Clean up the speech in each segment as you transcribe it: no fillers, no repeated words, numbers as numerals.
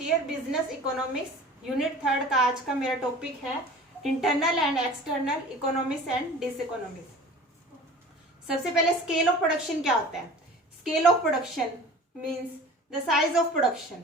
First year business economics unit 3 का आज का मेरा टॉपिक है internal and external economics and diseconomics. सबसे पहले स्केल ऑफ प्रोडक्शन क्या होता है? Scale of production means the size of production.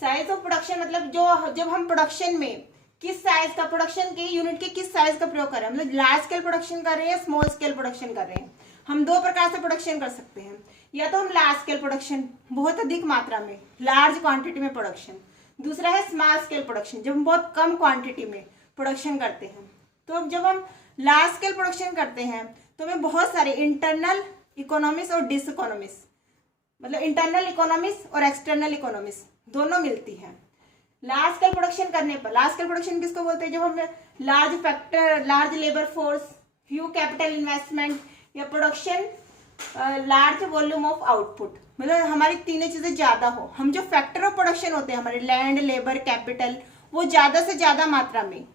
Size of production मतलब जब हम प्रोडक्शन में किस साइज का प्रोडक्शन के यूनिट के किस साइज का प्रयोग कर रहे हैं, मतलब लार्ज स्केल प्रोडक्शन कर रहे हैं या स्मॉल स्केल प्रोडक्शन कर रहे हैं। हम दो प्रकार से प्रोडक्शन कर सकते हैं, या तो हम लार्ज स्केल प्रोडक्शन बहुत अधिक मात्रा में लार्ज क्वांटिटी में प्रोडक्शन, दूसरा है स्मॉल स्केल प्रोडक्शन जब हम बहुत कम क्वांटिटी में प्रोडक्शन करते हैं। तो जब हम लार्ज स्केल प्रोडक्शन करते हैं तो हमें बहुत सारे इंटरनल इकोनॉमिक्स और डिसइकोनॉमिक्स, मतलब इंटरनल इकोनॉमिक्स और एक्सटर्नल इकोनॉमिक्स दोनों मिलती है। लार्ज स्केल प्रोडक्शन करने पर, लार्ज स्केल प्रोडक्शन किसको बोलते हैं? जब हम large factor, large labour force, few capital investment या production large volume of output, मतलब हमारी तीनों चीजें ज्यादा हो। हम जो फैक्टर ऑफ प्रोडक्शन होते हैं हमारे लैंड, लेबर, कैपिटल, वो ज्यादा से ज्यादा मात्रा में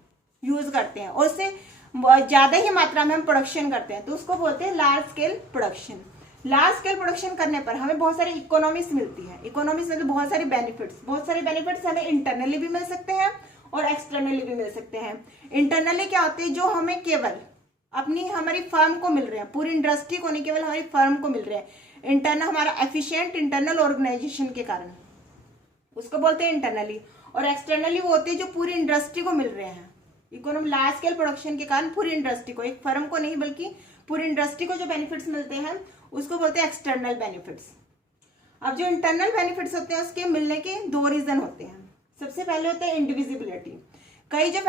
यूज करते हैं और उससे ज्यादा ही मात्रा में हम प्रोडक्शन करते हैं, तो उसको बोलते हैं large scale production. Large scale production करने पर हमें बहुत सारी इकोनॉमिक्स मिलती है। इकोनॉमिक्स मतलब बहुत सारी बेनिफिट्स हमें इंटरनली भी मिल सकते हैं और एक्सटर्नली भी मिल सकते हैं। इंटरनली क्या होते हैं? जो हमें केवल हमारी फर्म को मिल रहे हैं, पूरी इंडस्ट्री को नहीं, केवल हमारी फर्म को मिल रहे हैं। इंटरनल हमारा एफिशिएंट इंटरनल ऑर्गेनाइजेशन के कारण, उसको बोलते हैं इंटरनली। और एक्सटर्नली वो होते हैं जो पूरी इंडस्ट्री को मिल रहे हैं। इकोनॉमी लार्ज स्केल प्रोडक्शन के कारण पूरी इंडस्ट्री को, एक फर्म को नहीं बल्कि पूरी इंडस्ट्री को जो बेनिफिट्स मिलते हैं उसको बोलते हैं एक्सटर्नल बेनिफिट्स। अब जो इंटरनल बेनिफिट्स होते हैं उसके मिलने के दो रीजन होते हैं। सबसे पहले होते हैं इंडिविजिबिलिटी। कई जो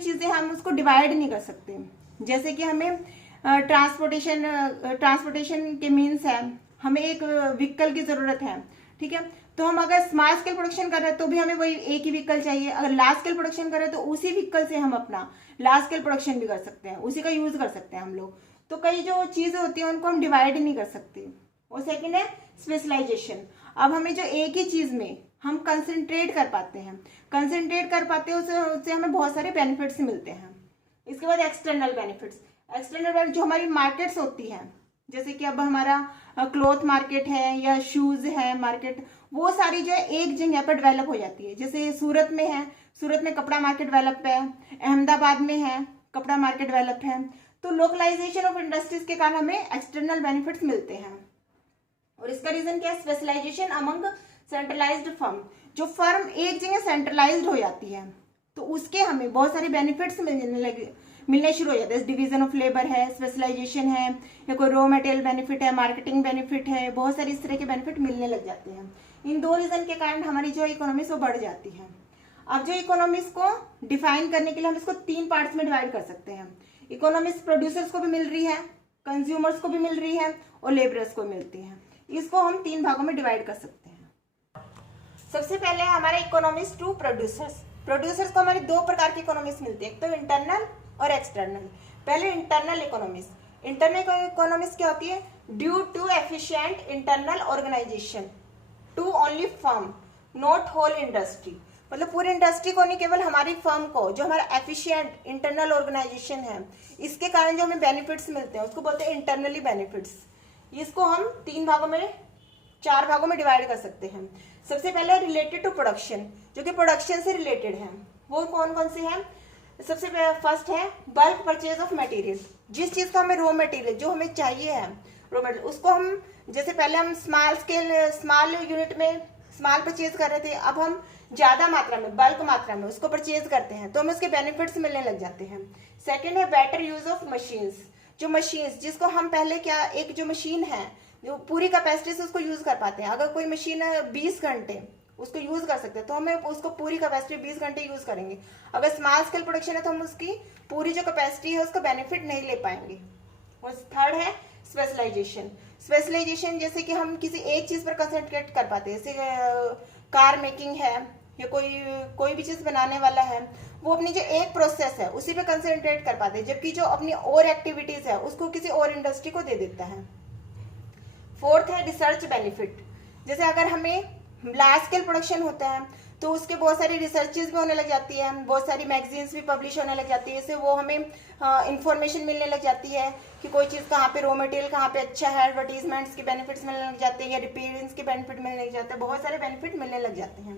चीजें हम उसको डिवाइड नहीं कर सकते, जैसे कि हमें ट्रांसपोर्टेशन के मीन्स है, हमें एक व्हीकल की जरूरत है, ठीक है। तो हम अगर स्मॉल स्केल प्रोडक्शन कर रहे हैं तो भी हमें वही एक ही व्हीकल चाहिए। अगर लार्ज स्केल प्रोडक्शन कर रहे हैं तो उसी व्हीकल से हम अपना लार्ज स्केल प्रोडक्शन भी कर सकते हैं, उसी का यूज कर सकते हैं हम लोग। तो कई जो चीजें होती हैं उनको हम डिवाइड नहीं कर सकते। और सेकेंड है स्पेशलाइजेशन। अब हमें जो एक ही चीज में हम कंसंट्रेट कर पाते हैं उससे हमें बहुत सारे बेनिफिट्स मिलते हैं। इसके बाद एक्सटर्नल बेनिफिट्स जो हमारी मार्केट्स होती हैं, जैसे कि अब हमारा क्लॉथ मार्केट है या शूज है मार्केट, वो सारी जो है एक जगह पर डेवलप हो जाती है। जैसे सूरत में कपड़ा मार्केट डेवलप है, अहमदाबाद में है कपड़ा मार्केट डेवलप है। तो लोकलाइजेशन ऑफ इंडस्ट्रीज के कारण हमें एक्सटर्नल बेनिफिट्स मिलते हैं। और इसका रीजन क्या है? Specialization among centralized firm. जो फर्म एक जगह सेंट्रलाइज्ड हो जाती है तो उसके हमें बहुत सारे बेनिफिट्स मिलने शुरू हो जाते हैं। डिवीजन ऑफ लेबर है, स्पेशलाइजेशन है, या कोई रॉ मटेरियल बेनिफिट है, मार्केटिंग बेनिफिट है, बहुत सारी इस तरह के बेनिफिट मिलने लग जाते हैं। इन दो रीजन के कारण हमारी जो इकोनॉमिक्स वो बढ़ जाती है। अब जो इकोनॉमिक्स को डिफाइन करने के लिए हम इसको 3 पार्ट्स में डिवाइड कर सकते हैं। इकोनॉमिक्स प्रोड्यूसर्स को भी मिल रही है, कंज्यूमर्स को भी मिल रही है और लेबरर्स को मिलती है। इसको हम 3 भागों में डिवाइड कर सकते हैं। सबसे पहले हमारा इकोनॉमिक्स टू प्रोड्यूसर्स को हमारी 2 प्रकार की इकोनॉमिक्स मिलती है, एक तो इंटरनल और एक्सटर्नल। पहले इंटरनल इकोनॉमिक्स क्या होती है? Due to efficient internal organization to only firm not whole industry. मतलब पूरी इंडस्ट्री को नहीं, केवल हमारी फर्म को, जो हमारा एफिशिएंट इंटरनल ऑर्गेनाइजेशन है, इसके कारण जो हमें बेनिफिट्स मिलते हैं उसको बोलते हैं इंटरनली बेनिफिट्स। इसको हम 4 भागों में डिवाइड कर सकते हैं। सबसे पहले रिलेटेड टू प्रोडक्शन, जो कि प्रोडक्शन से रिलेटेड है। वो कौन कौन से हैं? सबसे फर्स्ट है बल्क परचेज ऑफ मटेरियल। जिस चीज का हमें रॉ मटेरियल जो हमें चाहिए है, रॉ मटेरियल, उसको हम, जैसे पहले हम स्मॉल यूनिट में स्मॉल परचेज कर रहे थे, अब हम ज्यादा मात्रा में, बल्क मात्रा में उसको परचेज करते हैं तो हमें उसके बेनिफिट्स मिलने लग जाते हैं। सेकेंड है बेटर यूज ऑफ मशीन्स। जो मशीन्स जिसको हम पहले क्या, एक जो मशीन है जो पूरी कैपेसिटी से उसको यूज कर पाते हैं। अगर कोई मशीन 20 घंटे उसको यूज कर सकते हैं तो हमें उसको पूरी कैपेसिटी 20 घंटे यूज करेंगे। अगर स्मॉल स्केल प्रोडक्शन है तो हम उसकी पूरी जो कैपेसिटी है उसका बेनिफिट नहीं ले पाएंगे। और थर्ड है स्पेशलाइजेशन, जैसे कि हम किसी एक चीज पर कंसंट्रेट कर पाते हैं, जैसे कार मेकिंग है या कोई भी चीज बनाने वाला है, वो अपनी जो एक प्रोसेस है उसी पे कंसंट्रेट कर पाते हैं, जबकि जो अपनी और एक्टिविटीज है उसको किसी और इंडस्ट्री को दे देता है। फोर्थ है रिसर्च बेनिफिट। जैसे अगर हमें लार्ज स्केल प्रोडक्शन होता है तो उसके बहुत सारी रिसर्चेज भी होने लग जाती है, बहुत सारी मैगजीन्स भी पब्लिश होने लग जाती है, इससे वो हमें इंफॉर्मेशन मिलने लग जाती है कि कोई चीज़ कहाँ पे रॉ मटेरियल कहाँ पे अच्छा है, एडवर्टीजमेंट्स के बेनिफिट्स मिलने लग जाते हैं या रिपेयरिंग्स के बेनिफिट मिलने लग जाते हैं, बहुत सारे बेनिफिट मिलने लग जाते हैं।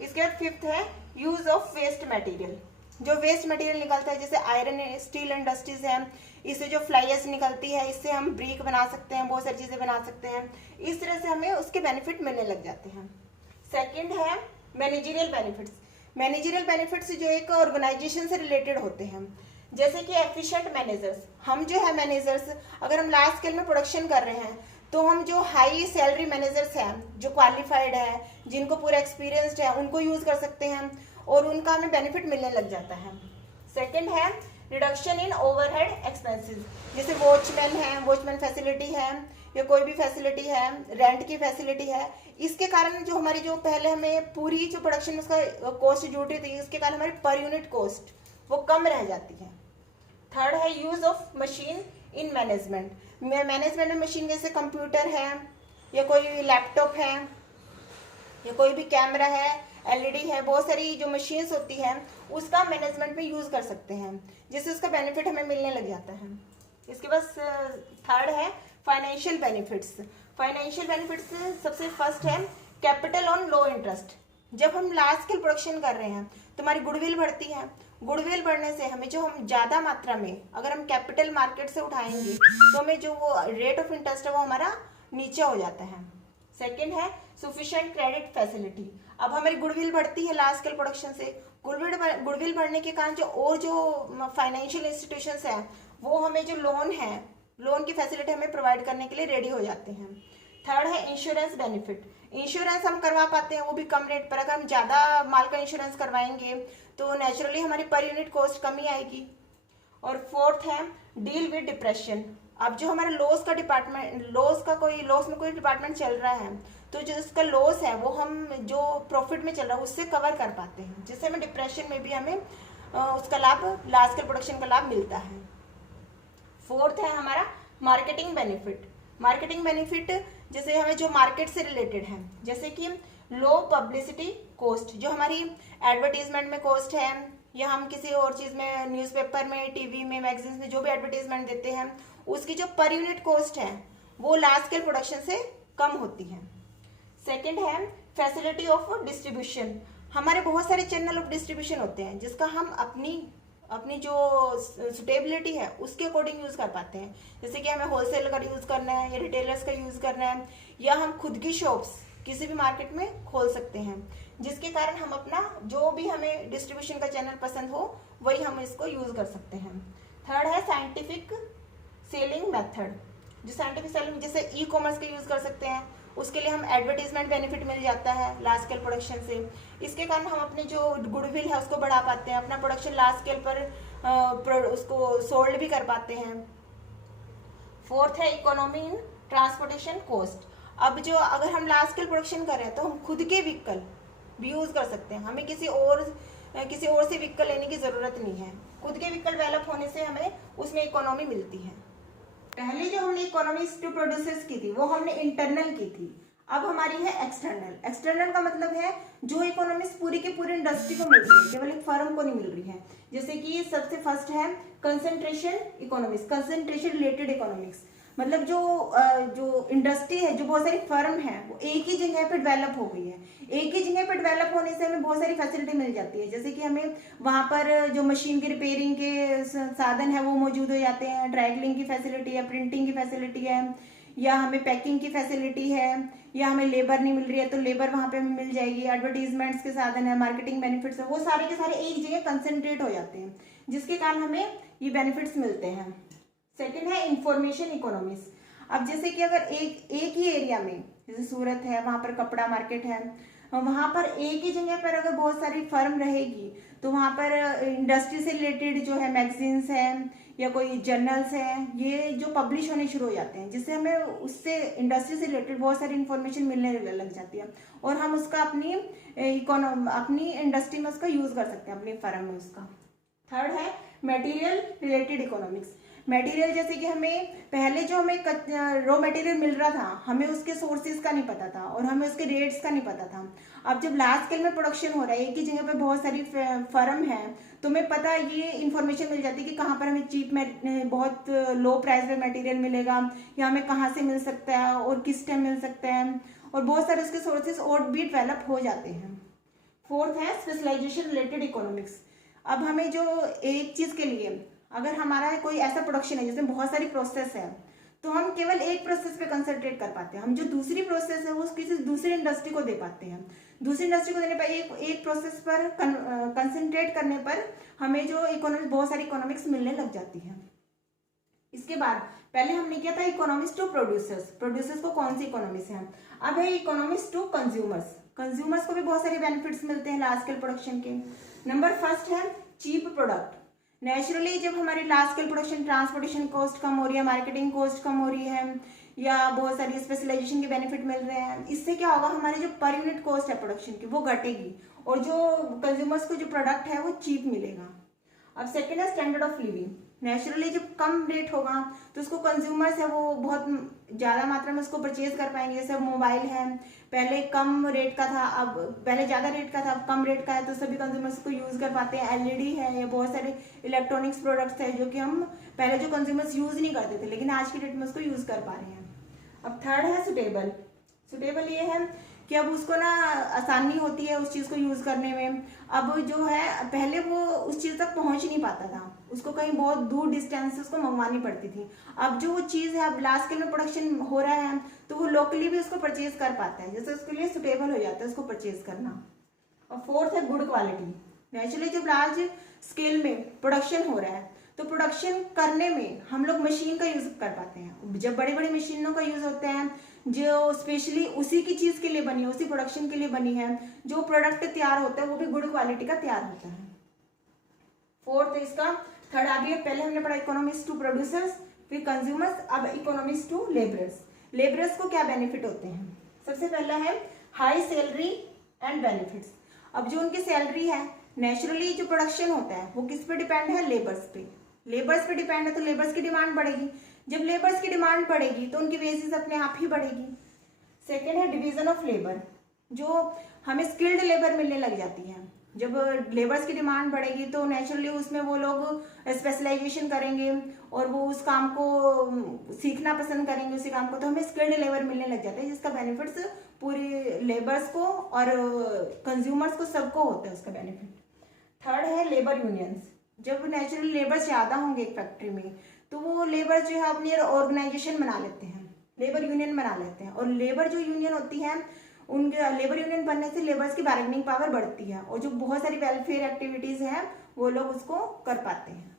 इसके बाद फिफ्थ है यूज ऑफ वेस्ट मटेरियल। जो वेस्ट मटेरियल निकलता है, जैसे आयरन स्टील इंडस्ट्रीज है, इससे जो फ्लाई एश निकलती है, इससे हम ब्रिक बना सकते हैं, बहुत सारी चीज़ें बना सकते हैं, इस तरह से हमें उसके बेनिफिट मिलने लग जाते हैं। सेकंड है मैनेजरियल बेनिफिट्स। मैनेजरियल बेनिफिट्स जो एक ऑर्गेनाइजेशन से रिलेटेड होते हैं, जैसे कि एफिशिएंट मैनेजर्स। हम जो है मैनेजर्स, अगर हम लार्ज स्केल में प्रोडक्शन कर रहे हैं तो हम जो हाई सैलरी मैनेजर्स हैं, जो क्वालिफाइड है, जिनको पूरा एक्सपीरियंस्ड है, उनको यूज कर सकते हैं और उनका हमें बेनिफिट मिलने लग जाता है। सेकंड है रिडक्शन इन ओवरहेड एक्सपेंसेस। जैसे वॉचमैन है, वॉचमैन फैसिलिटी है या कोई भी फैसिलिटी है, रेंट की फैसिलिटी है, इसके कारण जो हमारी जो पहले हमें पूरी जो प्रोडक्शन में उसका कॉस्ट जुटी थी, इसके कारण हमारी पर यूनिट कॉस्ट वो कम रह जाती है। थर्ड है use of machine in management. Management में मशीन जैसे कंप्यूटर है या कोई लैपटॉप है या कोई भी कैमरा है, एलईडी है, बहुत सारी जो मशीन्स होती हैं उसका मैनेजमेंट में यूज कर सकते हैं, जिससे उसका बेनिफिट हमें मिलने लग जाता है। इसके बाद थर्ड है फाइनेंशियल बेनिफिट्स। फाइनेंशियल बेनिफिट्स सबसे फर्स्ट है कैपिटल ऑन लो इंटरेस्ट। जब हम लार्ज स्केल प्रोडक्शन कर रहे हैं तो हमारी गुडविल बढ़ती है। गुडविल बढ़ने से हमें जो हम ज्यादा मात्रा में अगर हम कैपिटल मार्केट से उठाएंगे तो हमें जो वो रेट ऑफ इंटरेस्ट है वो हमारा नीचे हो जाता है। सेकेंड है सुफिशिएंट क्रेडिट फैसिलिटी। अब हमारी गुडविल बढ़ती है लार्ज स्केल प्रोडक्शन से, गुडविल बढ़ने के कारण जो फाइनेंशियल इंस्टीट्यूशंस है वो हमें जो लोन है, लोन की फैसिलिटी हमें प्रोवाइड करने के लिए रेडी हो जाते हैं। थर्ड है इंश्योरेंस बेनिफिट। इंश्योरेंस हम करवा पाते हैं वो भी कम रेट पर। अगर हम ज़्यादा माल का इंश्योरेंस करवाएंगे तो नेचुरली हमारी पर यूनिट कॉस्ट कम ही आएगी। और फोर्थ है डील विद डिप्रेशन। अब जो हमारा लॉस का डिपार्टमेंट, लॉस में कोई डिपार्टमेंट चल रहा है तो जो उसका लॉस है वो हम जो प्रॉफिट में चल रहा है उससे कवर कर पाते हैं, जिससे हमें डिप्रेशन में भी हमें उसका लाभ, लार्ज स्केल प्रोडक्शन का लाभ मिलता है। फोर्थ है हमारा मार्केटिंग बेनिफिट। मार्केटिंग बेनिफिट जैसे हमें जो मार्केट से रिलेटेड है, जैसे कि लो पब्लिसिटी कॉस्ट, जो हमारी एडवर्टीजमेंट में कॉस्ट है या हम किसी और चीज में, न्यूज़पेपर में, टीवी में, मैगजीन्स में जो भी एडवर्टीजमेंट देते हैं उसकी जो पर यूनिट कॉस्ट है वो लार्ज स्केल प्रोडक्शन से कम होती है। सेकेंड है फैसिलिटी ऑफ डिस्ट्रीब्यूशन। हमारे बहुत सारे चैनल ऑफ डिस्ट्रीब्यूशन होते हैं जिसका हम अपनी जो सुटेबिलिटी है उसके अकॉर्डिंग यूज कर पाते हैं। जैसे कि हमें होलसेल का यूज करना है या रिटेलर्स का यूज करना है, या हम खुद की शॉप्स किसी भी मार्केट में खोल सकते हैं, जिसके कारण हम अपना जो भी हमें डिस्ट्रीब्यूशन का चैनल पसंद हो वही हम इसको यूज कर सकते हैं। थर्ड है साइंटिफिक सेलिंग मेथड। जो साइंटिफिक सेलिंग जैसे ई कॉमर्स का यूज कर सकते हैं, उसके लिए हम एडवर्टीजमेंट बेनिफिट मिल जाता है लार्ज स्केल प्रोडक्शन से। इसके कारण हम अपने जो गुडविल है उसको बढ़ा पाते हैं, अपना प्रोडक्शन लार्ज स्केल पर उसको सोल्ड भी कर पाते हैं। फोर्थ है इकोनॉमी इन ट्रांसपोर्टेशन कॉस्ट। अब जो अगर हम लार्ज स्केल प्रोडक्शन कर रहे हैं तो हम खुद के व्हीकल भी यूज कर सकते हैं, हमें किसी और से व्हीकल लेने की जरूरत नहीं है। खुद के व्हीकल डेवलप होने से हमें उसमें इकोनॉमी मिलती है। पहले जो हमने इकोनॉमीज टू प्रोड्यूसर्स की थी वो हमने इंटरनल की थी, अब हमारी है एक्सटर्नल। एक्सटर्नल का मतलब है जो इकोनॉमिक्स पूरी की पूरी इंडस्ट्री को मिल रही है, केवल एक फर्म को नहीं मिल रही है। जैसे कि सबसे फर्स्ट है concentration economics, concentration related economics. मतलब जो इंडस्ट्री है, जो बहुत सारी फर्म है वो एक ही जगह पे डेवलप हो गई है। एक ही जगह पे डेवलप होने से हमें बहुत सारी फैसिलिटी मिल जाती है, जैसे कि हमें वहां पर जो मशीन की रिपेयरिंग के साधन है वो मौजूद हो जाते हैं, ड्राई क्लीनिंग की फैसिलिटी है, प्रिंटिंग की फैसिलिटी है, या हमें पैकिंग की फैसिलिटी है, या हमें लेबर नहीं मिल रही है तो लेबर वहां पे मिल जाएगी, एडवर्टीजमेंट्स के साधन है, मार्केटिंग बेनिफिट्स है, वो सारे के सारे एक जगह कंसंट्रेट हो जाते हैं, जिसके कारण हमें ये बेनिफिट्स मिलते हैं। सेकेंड है इंफॉर्मेशन इकोनॉमिक्स। अब जैसे कि अगर एक ही एरिया में, जैसे सूरत है, वहां पर कपड़ा मार्केट है, वहां पर एक ही जगह पर अगर बहुत सारी फर्म रहेगी तो वहां पर इंडस्ट्री से रिलेटेड जो है मैगजीन्स है या कोई जर्नल्स है, ये जो पब्लिश होने शुरू हो जाते हैं, जिससे हमें उससे इंडस्ट्री से रिलेटेड बहुत सारी इंफॉर्मेशन मिलने लग जाती है और हम उसका अपनी इंडस्ट्री में उसका यूज कर सकते हैं, अपनी फर्म में उसका। थर्ड है मटेरियल रिलेटेड इकोनॉमिक्स। मटेरियल जैसे कि हमें पहले जो हमें रॉ मटेरियल मिल रहा था, हमें उसके सोर्सेज का नहीं पता था और हमें उसके रेट्स का नहीं पता था। अब जब लार्ज स्केल में प्रोडक्शन हो रहा है, एक ही जगह पे बहुत सारी फर्म है, तो हमें पता ये इन्फॉर्मेशन मिल जाती है कि कहाँ पर हमें चीप में बहुत लो प्राइस पे मटेरियल मिलेगा, या हमें कहाँ से मिल सकता है और किस टाइम मिल सकता है, और बहुत सारे उसके सोर्सेज और भी डेवलप हो जाते हैं। फोर्थ है स्पेशलाइजेशन रिलेटेड इकोनॉमिक्स। अब हमें जो एक चीज के लिए, अगर हमारा कोई ऐसा प्रोडक्शन है जिसमें बहुत सारी प्रोसेस है, तो हम केवल एक प्रोसेस पे कंसंट्रेट कर पाते हैं। हम जो दूसरी प्रोसेस है वो किसी दूसरी इंडस्ट्री को दे पाते हैं। दूसरी इंडस्ट्री को देने पर एक प्रोसेस पर कंसंट्रेट करने पर हमें जो इकोनॉमिक्स, बहुत सारी इकोनॉमिक्स मिलने लग जाती है। इसके बाद पहले हमने किया था इकोनॉमिक्स टू प्रोड्यूसर्स, प्रोड्यूसर्स को कौन सी इकोनॉमिक्स है। अब है इकोनॉमिक्स टू कंज्यूमर्स, कंज्यूमर्स को भी बहुत सारे बेनिफिट्स मिलते हैं लार्ज स्केल प्रोडक्शन के। नंबर फर्स्ट है चीप प्रोडक्ट। नेचुरली जब हमारी large scale production, transportation cost कम हो रही है, मार्केटिंग कॉस्ट कम हो रही है, या बहुत सारी स्पेशलाइजेशन के बेनिफिट मिल रहे हैं, इससे क्या होगा, हमारी जो पर यूनिट कॉस्ट है प्रोडक्शन की वो घटेगी और जो कंज्यूमर्स को जो प्रोडक्ट है वो चीप मिलेगा। अब सेकेंड है स्टैंडर्ड ऑफ लिविंग। नेचुरली जब कम रेट होगा तो उसको कंज्यूमर्स है वो बहुत ज़्यादा मात्रा में उसको परचेज कर पाएंगे। जैसे मोबाइल है, पहले कम रेट का था, अब पहले ज़्यादा रेट का था, अब कम रेट का है, तो सभी कंज्यूमर्स को यूज़ कर पाते हैं। एलईडी है, या बहुत सारे इलेक्ट्रॉनिक्स प्रोडक्ट्स है जो कि हम पहले जो कंज्यूमर्स यूज़ नहीं करते थे, लेकिन आज की डेट में उसको यूज़ कर पा रहे हैं। अब थर्ड है सुटेबल। सुटेबल ये है कि अब उसको ना आसानी होती है उस चीज़ को यूज़ करने में। अब जो है पहले वो उस चीज़ तक पहुंच नहीं पाता था, उसको कहीं बहुत दूर डिस्टेंस से उसको मंगवानी पड़ती थी। अब जो वो चीज़ है, अब लार्ज स्केल में प्रोडक्शन हो रहा है तो वो लोकली भी उसको परचेज कर पाता है, जैसे उसके लिए सुटेबल हो जाता है उसको परचेज करना। और फोर्थ है गुड क्वालिटी। नेचुरली जब लार्ज स्केल में प्रोडक्शन हो रहा है तो प्रोडक्शन करने में हम लोग मशीन का यूज कर पाते हैं। जब बड़ी बड़ी मशीनों का यूज होता है जो स्पेशली उसी की चीज के लिए बनी है, उसी प्रोडक्शन के लिए बनी है, जो प्रोडक्ट तैयार होता है वो भी गुड क्वालिटी का तैयार होता है। फोर्थ इसका थर्ड आ गया, पहले हमने पढ़ा इकोनॉमिक्स टू प्रोड्यूसर्स, फिर कंज्यूमर्स, अब इकोनॉमिक्स टू लेबरर्स। लेबरर्स को क्या बेनिफिट होते हैं? सबसे पहला है हाई सैलरी एंड बेनिफिट्स। अब जो उनकी सैलरी है, नेचुरली जो प्रोडक्शन होता है वो किस पे डिपेंड है? लेबर्स पे। लेबर्स पे डिपेंड है तो लेबर्स की डिमांड बढ़ेगी। जब लेबर्स की डिमांड बढ़ेगी तो उनकी वेजेस अपने आप ही बढ़ेगी। सेकेंड है डिवीजन ऑफ लेबर, जो हमें स्किल्ड लेबर मिलने लग जाती है। जब लेबर्स की डिमांड बढ़ेगी तो नेचुरली उसमें वो लोग स्पेशलाइजेशन करेंगे और वो उस काम को सीखना पसंद करेंगे, उसी काम को, तो हमें स्किल्ड लेबर मिलने लग जाता है, जिसका बेनिफिट्स पूरी लेबर्स को और कंज्यूमर्स को सबको होता है उसका बेनिफिट। थर्ड है लेबर यूनियंस। जब नेचुरली लेबर ज़्यादा होंगे एक फैक्ट्री में तो वो लेबर जो है अपनी ऑर्गेनाइजेशन बना लेते हैं, लेबर यूनियन बना लेते हैं, और लेबर जो यूनियन होती है उनके लेबर यूनियन बनने से लेबर्स की बार्गेनिंग पावर बढ़ती है और जो बहुत सारी वेलफेयर एक्टिविटीज़ हैं वो लोग उसको कर पाते हैं।